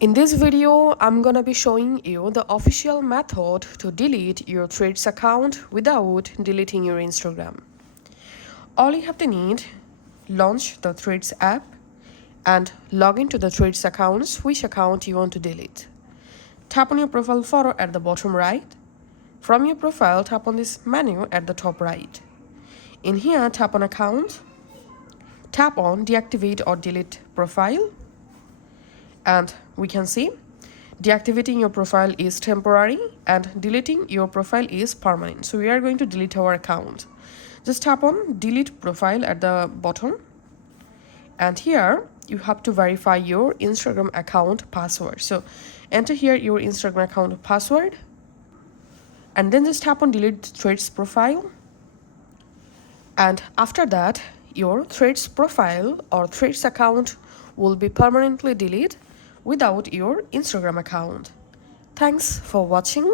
In this video, I'm gonna be showing you the official method to delete your Threads account without deleting your Instagram. All you have to need, launch the Threads app and log into the Threads accounts, which account you want to delete. Tap on your profile photo at the bottom right. From your profile, tap on this menu at the top right. In here, tap on account, tap on deactivate or delete profile, and we can see deactivating your profile is temporary and deleting your profile is permanent. So we are going to delete our account. Just tap on delete profile at the bottom, and here you have to verify your Instagram account password. So enter here your Instagram account password and then just tap on delete Threads profile, and after that your Threads profile or Threads account will be permanently deleted without your Instagram account. Thanks for watching.